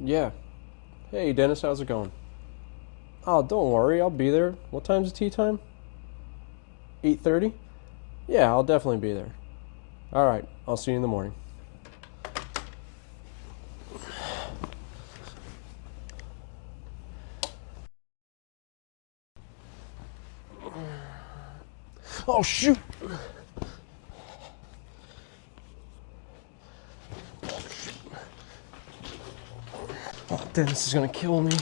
Yeah. Hey, Dennis, how's it going? Oh, don't worry, I'll be there. What time's the tea time? 8:30? Yeah, I'll definitely be there. All right, I'll see you in the morning. Oh, shoot! Oh, Dennis is gonna kill me.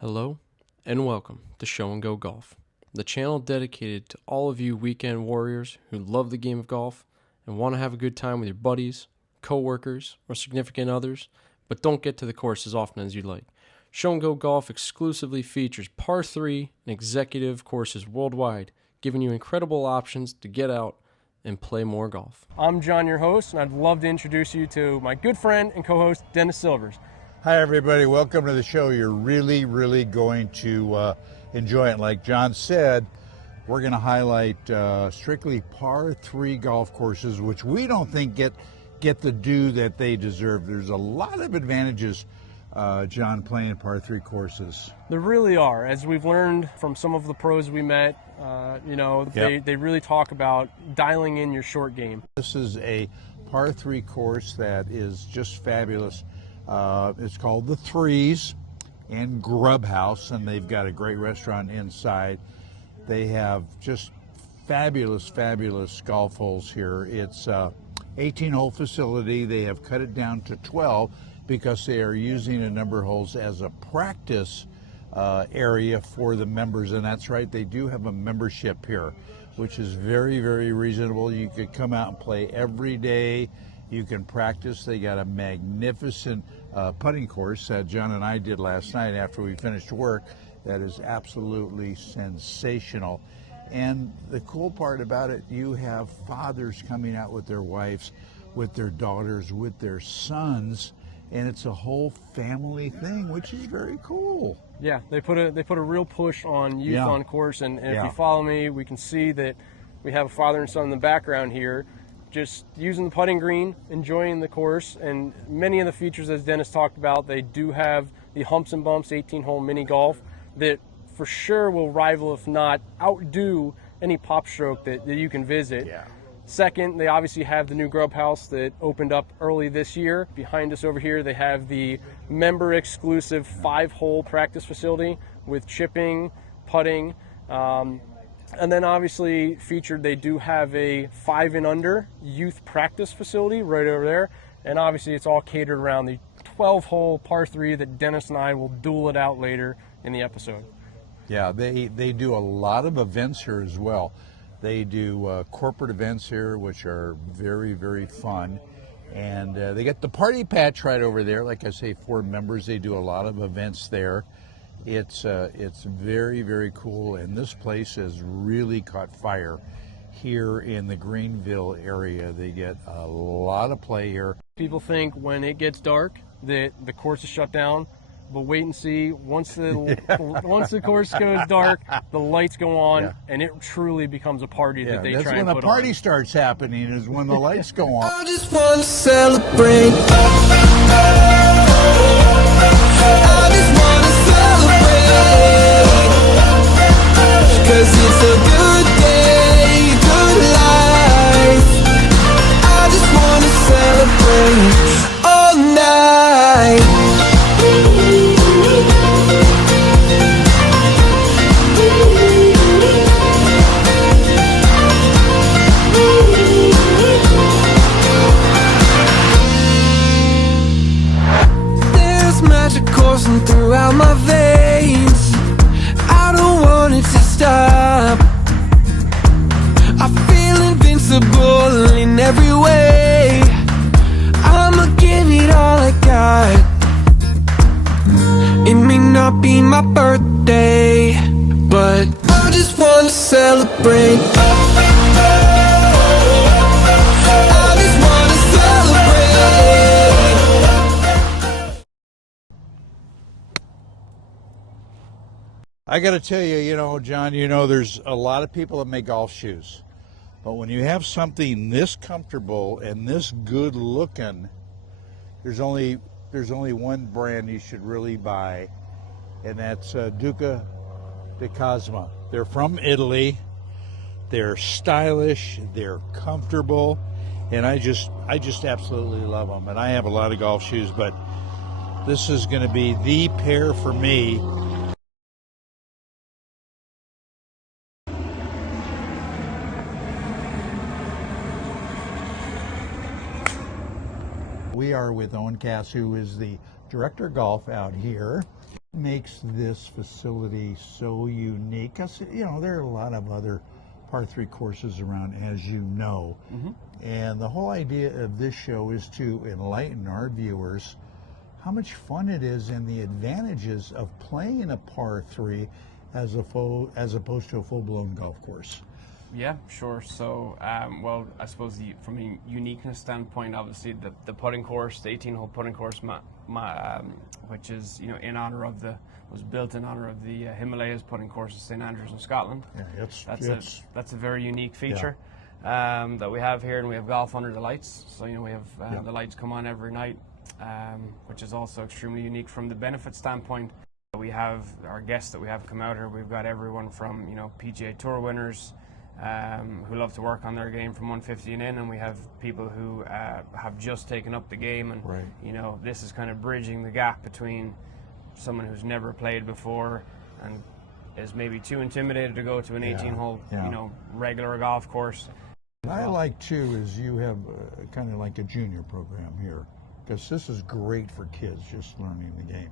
Hello, and welcome to Show and Go Golf, the channel dedicated to all of you weekend warriors who love the game of golf and want to have a good time with your buddies, co-workers, or significant others, but don't get to the course as often as you'd like. Show and Go Golf exclusively features par 3 and executive courses worldwide, giving you incredible options to get out and play more golf. I'm John, your host, and I'd love to introduce you to my good friend and co-host, Dennis Silvers. Hi everybody, welcome to the show. You're really going to enjoy it. Like John said, we're going to highlight strictly par 3 golf courses, which we don't think get the due that they deserve. There's a lot of advantages, John, playing par 3 courses. There really are. As we've learned from some of the pros we met, they really talk about dialing in your short game. This is a par 3 course that is just fabulous. It's called the 3's and Grub House, and they've got a great restaurant inside. They have just fabulous golf holes here. It's a 18-hole facility. They have cut it down to 12 because they are using a number of holes as a practice area for the members, and that's right, they do have a membership here, which is very reasonable. You could come out and play every day. You can practice. They got a magnificent putting course that John and I did last night after we finished work. That is absolutely sensational. And the cool part about it, you have fathers coming out with their wives, with their daughters, with their sons, and it's a whole family thing, which is very cool. Yeah, they put a real push on youth on course, and if you follow me, we can see that we have a father and son in the background here, just using the putting green, enjoying the course, and many of the features, as Dennis talked about, they do have the humps and bumps 18-hole mini golf that for sure will rival, if not outdo, any pop stroke that you can visit. Yeah. Second, they obviously have the new Grub House that opened up early this year. Behind us over here, they have the member-exclusive 5-hole practice facility with chipping, putting, and then obviously featured, they do have a 5 and under youth practice facility right over there. And obviously it's all catered around the 12-hole par 3 that Dennis and I will duel it out later in the episode. Yeah, they do a lot of events here as well. They do corporate events here, which are very fun. And they got the party patch right over there. Like I say, for members, they do a lot of events there. It's very cool, and this place has really caught fire here in the Greenville area. They get a lot of play here. People think when it gets dark that the course is shut down, but wait and see. Once the course goes dark, the lights go on, and it truly becomes a party that they try and put on. That's when the party starts happening, is when the lights go on. I just want to celebrate. I just want to celebrate, 'cause it's a good day, good life. I just want to celebrate all night. There's magic coursing throughout my veins. I don't want it to stop. impossible in every way. I'ma give it all I got. It may not be my birthday, but I just wanna celebrate. I just wanna celebrate. I got to tell you, John, there's a lot of people that make golf shoes. But when you have something this comfortable and this good looking, there's only one brand you should really buy, and that's Duca di Cosma. They're from Italy. They're stylish, they're comfortable, and I just absolutely love them. And I have a lot of golf shoes, but this is going to be the pair for me. We are with Owen Cass, who is the director of golf out here. Makes this facility so unique because, there are a lot of other par 3 courses around, as you know. And the whole idea of this show is to enlighten our viewers how much fun it is and the advantages of playing a par 3 as opposed to a full-blown golf course. Yeah, sure. So, well, I suppose from a uniqueness standpoint, obviously the putting course, the 18-hole putting course, which is was built in honor of the Himalayas putting course of St Andrews in Scotland. Yeah, that's a very unique feature that we have here, and we have golf under the lights. So we have the lights come on every night, which is also extremely unique from the benefit standpoint. We have our guests that we have come out here. We've got everyone from PGA Tour winners. Who love to work on their game from 150 and in, and we have people who have just taken up the game, and this is kind of bridging the gap between someone who's never played before and is maybe too intimidated to go to an 18-hole regular golf course. What I like too is you have kind of like a junior program here, because this is great for kids just learning the game.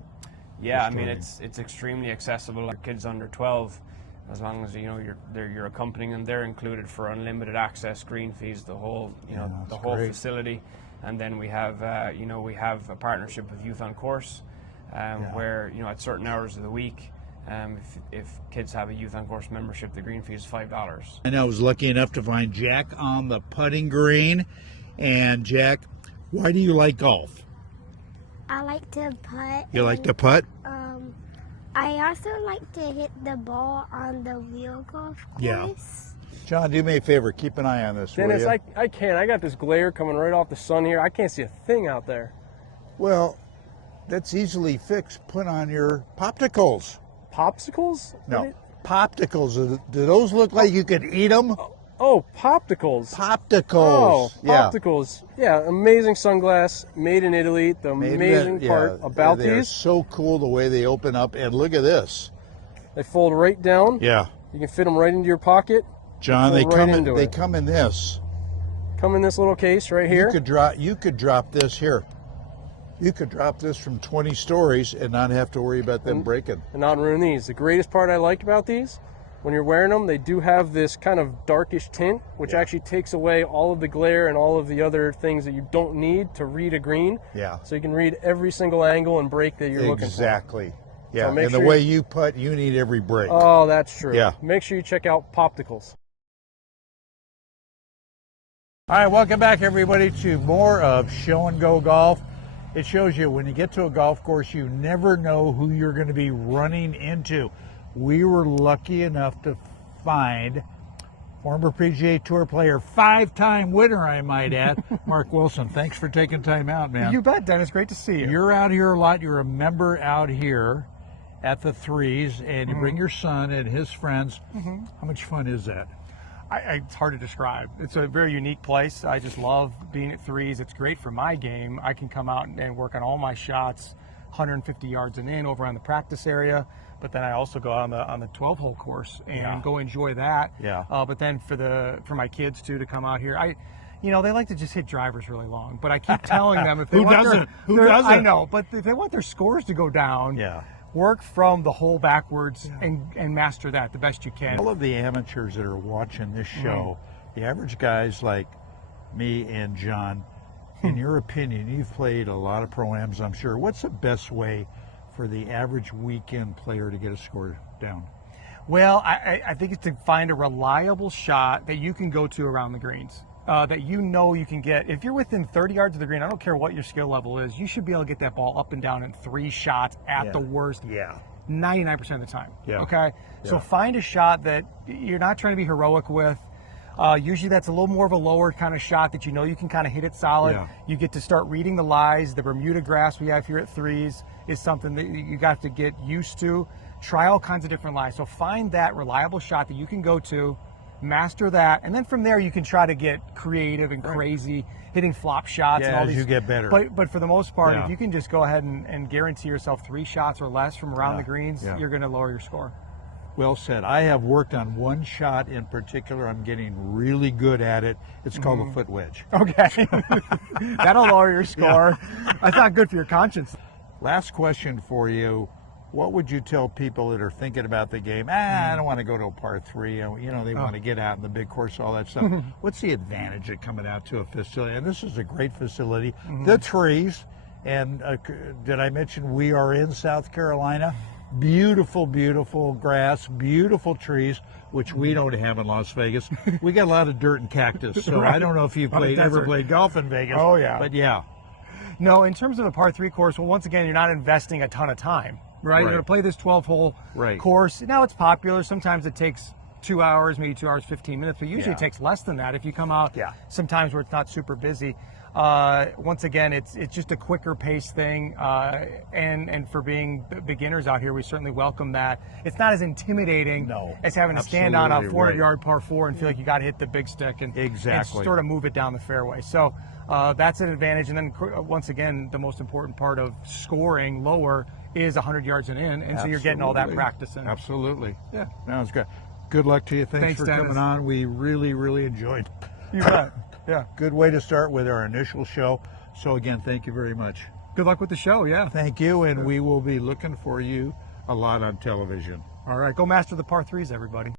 Yeah, I mean it's extremely accessible for kids under 12. As long as you're accompanying them, they're included for unlimited access, green fees, the whole whole facility. And then we have we have a partnership with Youth on Course, where at certain hours of the week, if kids have a Youth on Course membership, the green fee is $5. And I was lucky enough to find Jack on the putting green. And Jack, why do you like golf? I like to putt. You like to putt? I also like to hit the ball on the real golf course. Yeah. John, do me a favor. Keep an eye on this, Dennis, will you? I can't. I got this glare coming right off the sun here. I can't see a thing out there. Well, that's easily fixed. Put on your popsicles. Popsicles? No, popsicles. Do those look like you could eat them? Oh, popsicles. Popsicles. Oh, yeah. popsicles. Yeah, amazing sunglass, made in Italy. The amazing part about they're these, so cool the way they open up. And look at this. they fold right down. Yeah. You can fit them right into your pocket. John, They they fold come right in. into They it. come in this. Come in this little case right here. You could drop this here. You could drop this from 20 stories and not have to worry about them breaking. And not ruin these. The greatest part I like about these, when you're wearing them, they do have this kind of darkish tint, which actually takes away all of the glare and all of the other things that you don't need to read a green. Yeah. So you can read every single angle and break that you're looking for. Exactly. Yeah. So and the way you putt, you need every break. Oh, that's true. Yeah. Make sure you check out Popsicles. All right, welcome back, everybody, to more of Show and Go Golf. It shows you when you get to a golf course, you never know who you're going to be running into. We were lucky enough to find former PGA Tour player, 5-time winner, I might add, Mark Wilson. Thanks for taking time out, man. You bet, Dennis. Great to see you. You're out here a lot. You're a member out here at the 3's, and you bring your son and his friends. How much fun is that? It's hard to describe. It's a very unique place. I just love being at 3's. It's great for my game. I can come out and work on all my shots, 150 yards and in over on the practice area. But then I also go out on the 12-hole course and go enjoy that. Yeah. But then for my kids too to come out here, they like to just hit drivers really long. But I keep telling them if they Who want doesn't? Who their, doesn't? I know, but if they want their scores to go down, work from the hole backwards and master that the best you can. All of the amateurs that are watching this show the average guys like me and John, in your opinion, you've played a lot of Pro-Ams, I'm sure. What's the best way for the average weekend player to get a score down? Well, I think it's to find a reliable shot that you can go to around the greens. That you know you can get. If you're within 30 yards of the green, I don't care what your skill level is, you should be able to get that ball up and down in 3 shots at the worst. Yeah. 99% of the time. Yeah. Okay? Yeah. So find a shot that you're not trying to be heroic with. Usually that's a little more of a lower kind of shot that you know you can kind of hit it solid. Yeah. You get to start reading the lies. The Bermuda grass we have here at 3's is something that you got to get used to. Try all kinds of different lies. So find that reliable shot that you can go to, master that, and then from there you can try to get creative and crazy, hitting flop shots and all as these. you get better. But for the most part, Yeah. if you can just go ahead and guarantee yourself 3 shots or less from around the greens, you're going to lower your score. Well said. I have worked on one shot in particular. I'm getting really good at it. It's called a foot wedge. Okay. That'll lower your score. That's not good for your conscience. Last question for you. What would you tell people that are thinking about the game? I don't want to go to a par 3. You know, they want to get out in the big course, all that stuff. What's the advantage of coming out to a facility? And this is a great facility. The 3's. And did I mention we are in South Carolina? Beautiful, beautiful grass, beautiful trees, which we don't have in Las Vegas. We got a lot of dirt and cactus. So I don't know if you've ever played golf in Vegas. Oh, yeah. But yeah. No, in terms of the par 3 course, well, once again, you're not investing a ton of time, right? You're going to play this 12-hole course. Now it's popular. Sometimes it takes 2 hours, maybe 2 hours, 15 minutes, but usually it takes less than that if you come out sometimes where it's not super busy. Once again, it's just a quicker pace thing, and for being beginners out here, we certainly welcome that. It's not as intimidating as having to stand on a 400-yard par 4 and feel like you got to hit the big stick and sort of move it down the fairway. So that's an advantage. And then once again, the most important part of scoring lower is 100 yards and in, and so you're getting all that practice in. Absolutely. Yeah. That was good. Good luck to you. Thanks for coming on. We really, really enjoyed it. You bet. Yeah. Good way to start with our initial show. So again, thank you very much. Good luck with the show. Yeah. Thank you, and we will be looking for you a lot on television. All right. Go master the par 3s, everybody.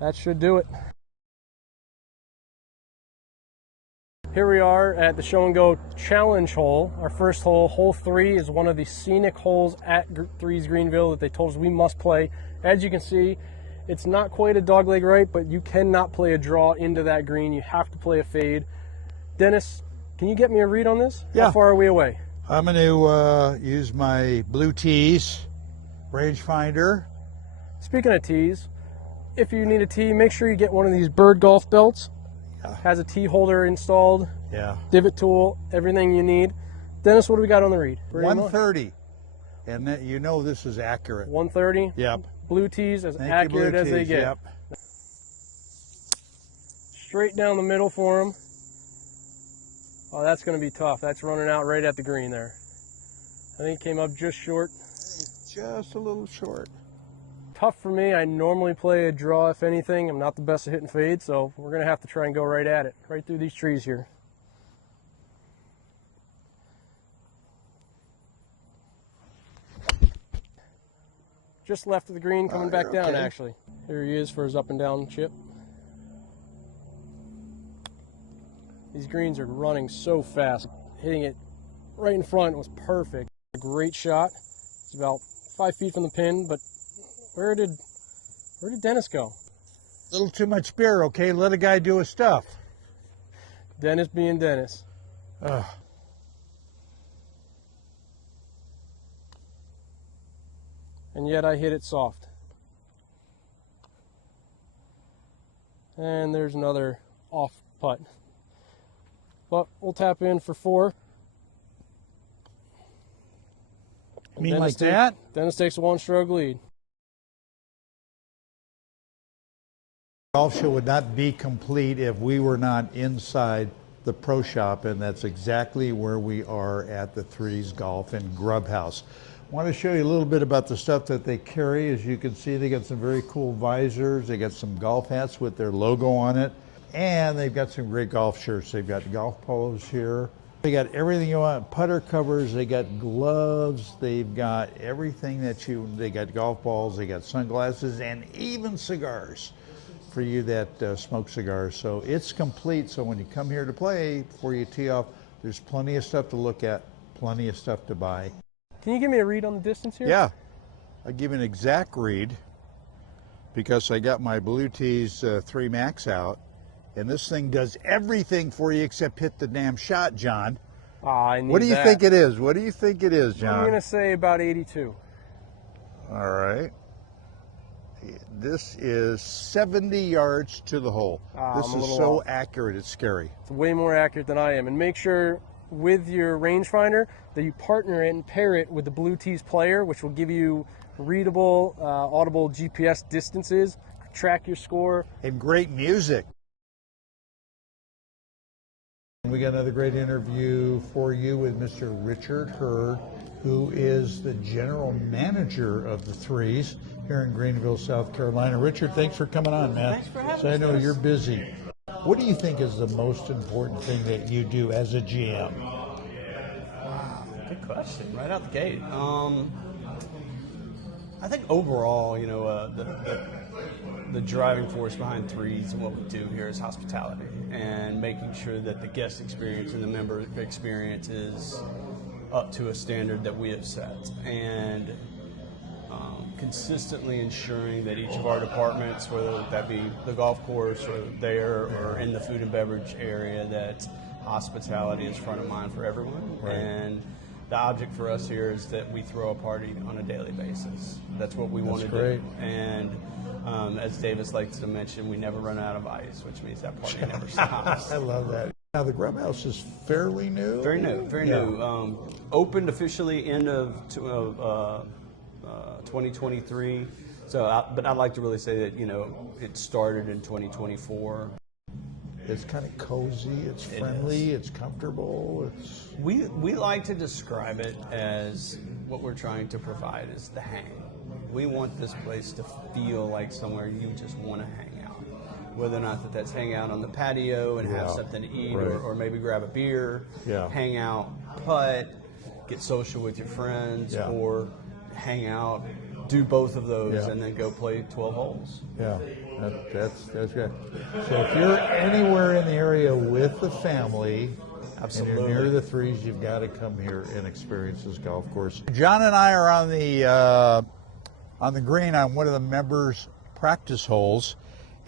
That should do it. Here we are at the Show and Go Challenge hole. Our first hole, hole 3, is one of the scenic holes at 3's Greenville that they told us we must play. As you can see, it's not quite a dogleg right, but you cannot play a draw into that green. You have to play a fade. Dennis, can you get me a read on this? Yeah. How far are we away? I'm going to use my blue tees rangefinder. Speaking of tees, if you need a tee, make sure you get one of these Bird golf belts. Has a tee holder installed, divot tool, everything you need. Dennis, what do we got on the read? 130. And that, you know this is accurate. 130? Yep. Blue tees as accurate as they get. Yep. Straight down the middle for him. Oh, that's going to be tough. That's running out right at the green there. I think it came up just short. Just a little short. Tough for me. I normally play a draw, if anything. I'm not the best at hitting fades, so we're going to have to try and go right at it, right through these trees here. Just left of the green, coming back down, actually. Here he is for his up and down chip. These greens are running so fast. Hitting it right in front was perfect. A great shot. It's about 5 feet from the pin, but where did Dennis go? A little too much beer, okay? Let a guy do his stuff. Dennis being Dennis. And yet I hit it soft. And there's another off putt. but we'll tap in for 4. You mean like that? Dennis takes a 1-stroke lead. Golf show would not be complete if we were not inside the pro shop, and that's exactly where we are at the 3's Golf and Grub House. I want to show you a little bit about the stuff that they carry. As you can see, they got some very cool visors. They got some golf hats with their logo on it, and they've got some great golf shirts. They've got golf polos here. They got everything you want, putter covers, they got gloves, they've got everything they got golf balls, they got sunglasses, and even cigars for you that smoke cigars. So it's complete. So when you come here to play, before you tee off, there's plenty of stuff to look at, plenty of stuff to buy. Can you give me a read on the distance here? Yeah, I'll give you an exact read because I got my Blue Tees 3 Max out, and this thing does everything for you except hit the damn shot, John. I need What do you that. think it is? What do you think it is, John? I'm going to say about 82. All right. This is 70 yards to the hole. This I'm a is little so off. accurate, it's scary. It's way more accurate than I am. And make sure with your rangefinder that you partner it and pair it with the Blue Tees player, which will give you readable, audible GPS distances, track your score. And great music. We got another great interview for you with Mr. Richard Hurd, who is the general manager of the 3's here in Greenville, South Carolina. Richard, thanks for coming on, man. Thanks for having so us. I know you're busy. What do you think is the most important thing that you do as a GM? Good question. Right out the gate. I think overall, you know, the driving force behind 3's and what we do here is hospitality and making sure that the guest experience and the member experience is up to a standard that we have set, and consistently ensuring that each of our departments, whether that be the golf course or there or in the food and beverage area, that hospitality is front of mind for everyone. Right. And the object for us here is that we throw a party on a daily basis. That's what we want to great. do. And as Davis likes to mention, we never run out of ice, which means that party never stops. I love that. Now, the Grub House is fairly new? Very new, very new. Opened officially end of 2023. So, but I'd like to really say that, you know, it started in 2024. It's kind of cozy, it's friendly, it's comfortable. We like to describe it as what we're trying to provide is the hang. We want this place to feel like somewhere you just want to hang out. Whether or not that's hang out on the patio and have something to eat, right. or maybe grab a beer, hang out, putt, get social with your friends, or hang out, do both of those, and then go play 12 holes. Yeah, that's good. So if you're anywhere in the area with the family, Absolutely. and you're near the 3's, you've got to come here and experience this golf course. John and I are on the green on one of the members' practice holes.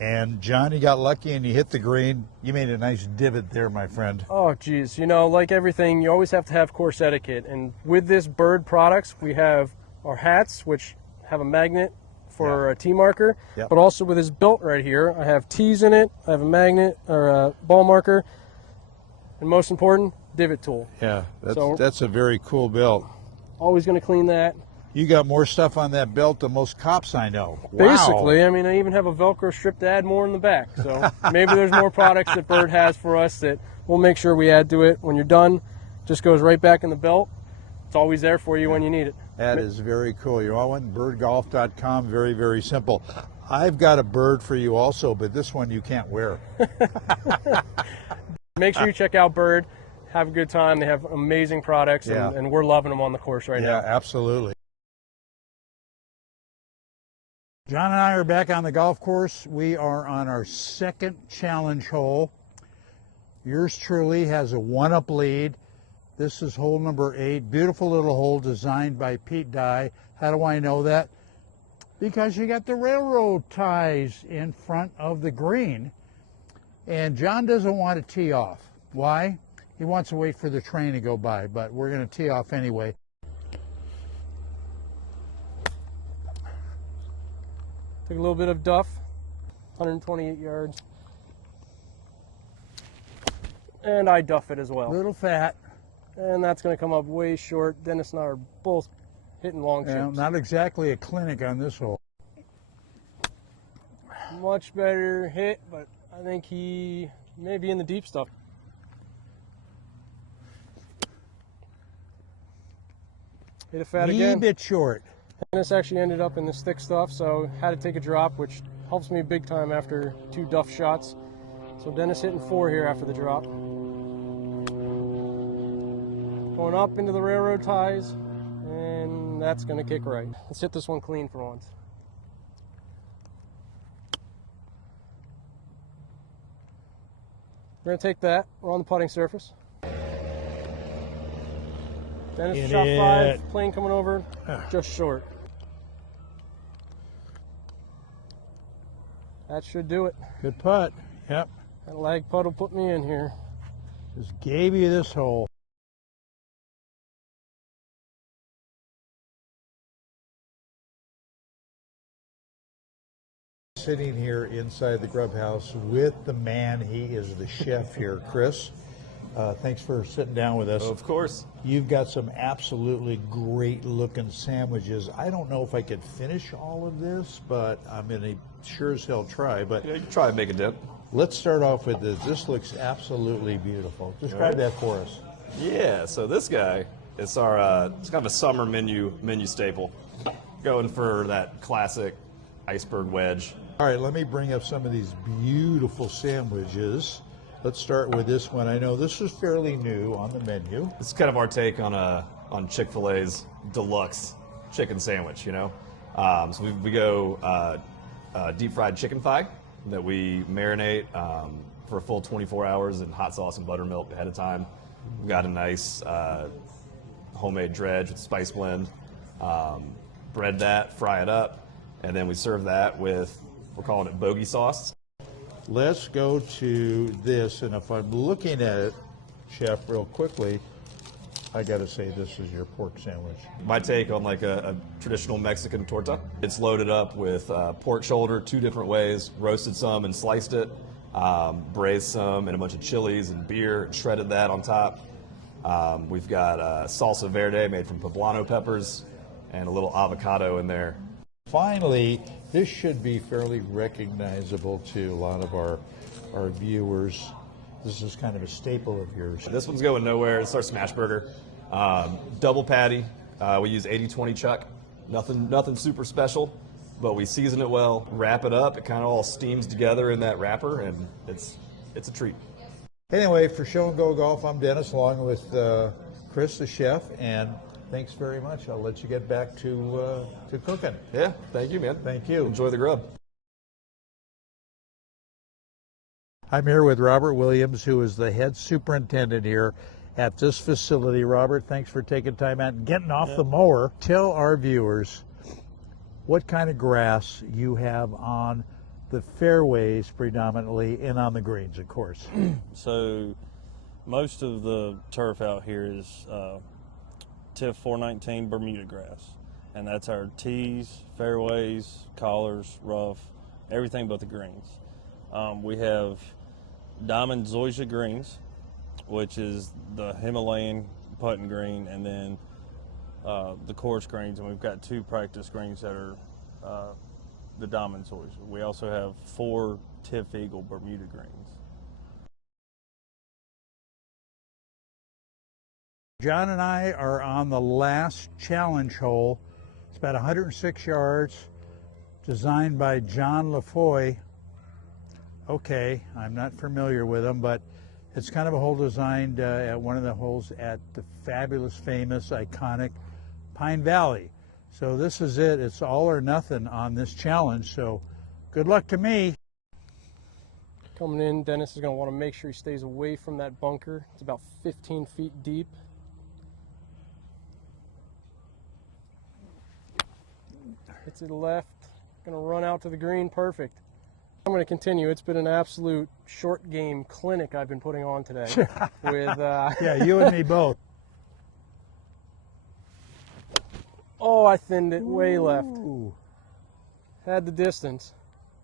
And John, you got lucky and you hit the green. You made a nice divot there, my friend. Oh, geez. You know, like everything, you always have to have course etiquette. And with this Bird products, we have our hats, which have a magnet for a tee marker, but also with this belt right here, I have tees in it, I have a magnet or a ball marker, and most important, divot tool. Yeah, that's a very cool belt. Always going to clean that. You got more stuff on that belt than most cops I know. Basically, wow. I mean, I even have a Velcro strip to add more in the back. So maybe there's more products that Bird has for us that we'll make sure we add to it. When you're done, just goes right back in the belt. It's always there for you when you need it. That is very cool. You all went to birdgolf.com. Very, very simple. I've got a bird for you also, but this one you can't wear. Make sure you check out Bird. Have a good time. They have amazing products, and we're loving them on the course right now. Yeah, absolutely. John and I are back on the golf course. We are on our second challenge hole. Yours truly has a 1-up lead. This is hole number 8. Beautiful little hole designed by Pete Dye. How do I know that? Because you got the railroad ties in front of the green. And John doesn't want to tee off. Why? He wants to wait for the train to go by, but we're going to tee off anyway. Took a little bit of duff, 128 yards. And I duff it as well. Little fat. And that's going to come up way short. Dennis and I are both hitting long Well, chips. not exactly a clinic on this hole. Much better hit, but I think he may be in the deep stuff. Hit a fat again. A bit short. Dennis actually ended up in this thick stuff, so had to take a drop, which helps me big time after 2 duff shots. So Dennis hitting 4 here after the drop. Going up into the railroad ties, and that's going to kick right. Let's hit this one clean for once. We're going to take that. We're on the putting surface. Dennis shot 5, plane coming over, just short. That should do it. Good putt. Yep. That lag putt will put me in here. Just gave you this hole. Sitting here inside the grub house with the man, he is the chef here, Chris. Thanks for sitting down with us. Of course. You've got some absolutely great looking sandwiches. I don't know if I could finish all of this, but I'm going to sure as hell try. But Yeah, you can try and make a dip. let's start off with this. This looks absolutely beautiful. Describe that for us. Yeah, so this guy, it's our it's kind of a summer menu staple. Going for that classic iceberg wedge. All right, let me bring up some of these beautiful sandwiches. Let's start with this one. I know this is fairly new on the menu. It's kind of our take on Chick-fil-A's deluxe chicken sandwich, you know. So we go deep fried chicken thigh that we marinate for a full 24 hours in hot sauce and buttermilk ahead of time. We've got a nice homemade dredge with spice blend. Bread that, fry it up, and then we serve that with, we're calling it bogey sauce. Let's go to this, and if I'm looking at it, Chef, real quickly, I got to say this is your pork sandwich. My take on like a traditional Mexican torta. It's loaded up with pork shoulder 2 different ways, roasted some and sliced it, braised some and a bunch of chilies and beer, shredded that on top. We've got salsa verde made from poblano peppers and a little avocado in there. Finally, this should be fairly recognizable to a lot of our viewers. This is kind of a staple of yours. This one's going nowhere. It's our smash burger. Double patty. We use 80-20 chuck. Nothing super special, but we season it well, wrap it up. It kind of all steams together in that wrapper, and it's a treat. Anyway, for Show and Go Golf, I'm Dennis, along with Chris, the chef, and thanks very much. I'll let you get back to cooking. Yeah, thank you, man. Thank you. Enjoy the grub. I'm here with Robert Williams, who is the head superintendent here at this facility. Robert, thanks for taking time out and getting off the mower. Tell our viewers what kind of grass you have on the fairways predominantly and on the greens, of course. So most of the turf out here is TIF 419 Bermuda grass, and that's our tees, fairways, collars, rough, everything but the greens. We have diamond zoysia greens, which is the Himalayan putting green, and then the coarse greens, and we've got 2 practice greens that are the diamond zoysia. We also have 4 TIF Eagle Bermuda greens. John and I are on the last challenge hole. It's about 106 yards, designed by John LaFoy. Okay, I'm not familiar with him, but it's kind of a hole designed at one of the holes at the fabulous, famous, iconic Pine Valley. So this is it. It's all or nothing on this challenge. So good luck to me. Coming in, Dennis is going to want to make sure he stays away from that bunker. It's about 15 feet deep. Hits it left. Going to run out to the green. Perfect. I'm going to continue. It's been an absolute short game clinic I've been putting on today. with Yeah, you and me both. Oh, I thinned it way left. Ooh. Had the distance.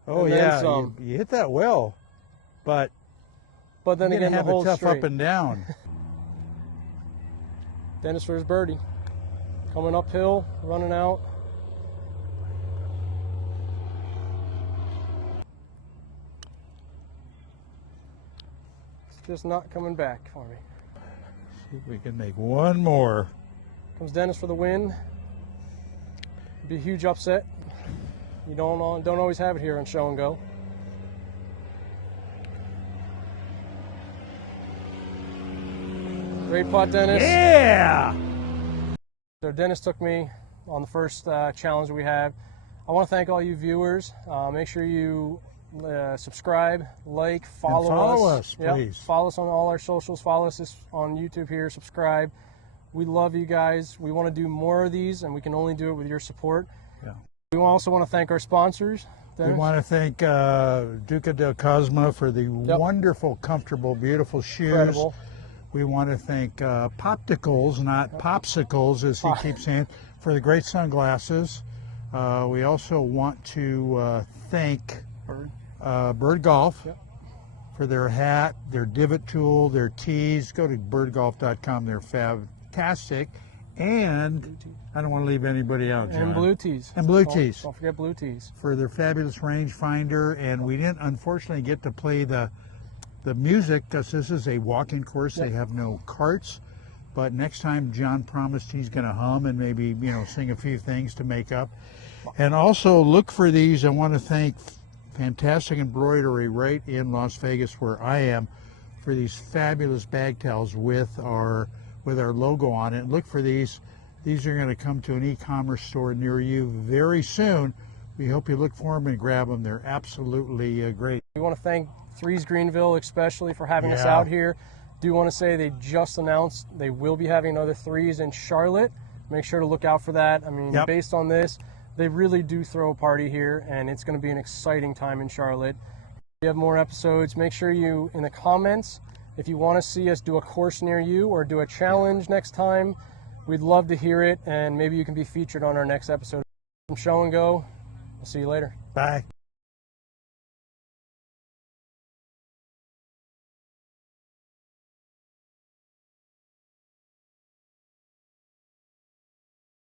Oh And then yeah, some. you hit that well, but but then You're again, gonna the have hole's a tough straight. up and down. Dennis for his birdie. Coming uphill, running out. It's just not coming back for me. See if we can make one more. Comes Dennis for the win. Be a huge upset. You don't always have it here on Show and Go. Great putt, Dennis. Yeah! So Dennis took me on the first challenge we have. I want to thank all you viewers. Make sure you subscribe, like, follow us, please. Yep. Follow us on all our socials. Follow us on YouTube here. Subscribe. We love you guys. We want to do more of these, and we can only do it with your support. Yeah. We also want to thank our sponsors. Dennis. We want to thank Duca del Cosmo for the wonderful, comfortable, beautiful shoes. Incredible. We want to thank Popticles, not Popsicles, as he keeps saying, for the great sunglasses. We also want to thank Bird Golf for their hat, their divot tool, their tees. Go to birdgolf.com. They're fantastic. And I don't want to leave anybody out, John. And Blue Tees. And Blue Tees. Don't forget Blue Tees. For their fabulous rangefinder. And we didn't, unfortunately, get to play the music because this is a walk-in course. They have no carts. But next time, John promised he's going to hum and maybe, sing a few things to make up. And also look for these. I want to thank Fantastic Embroidery right in Las Vegas, where I am, for these fabulous bag towels with our logo on it. Look for these. These are going to come to an e-commerce store near you very soon. We hope you look for them and grab them. They're absolutely great. We want to thank 3's Greenville especially for having us out here. Do want to say they just announced they will be having another 3's in Charlotte. Make sure to look out for that. I mean, based on this, they really do throw a party here, and it's going to be an exciting time in Charlotte. If you have more episodes, make sure you, in the comments, if you want to see us do a course near you or do a challenge next time, we'd love to hear it, and maybe you can be featured on our next episode. From Show and Go, I'll see you later. Bye.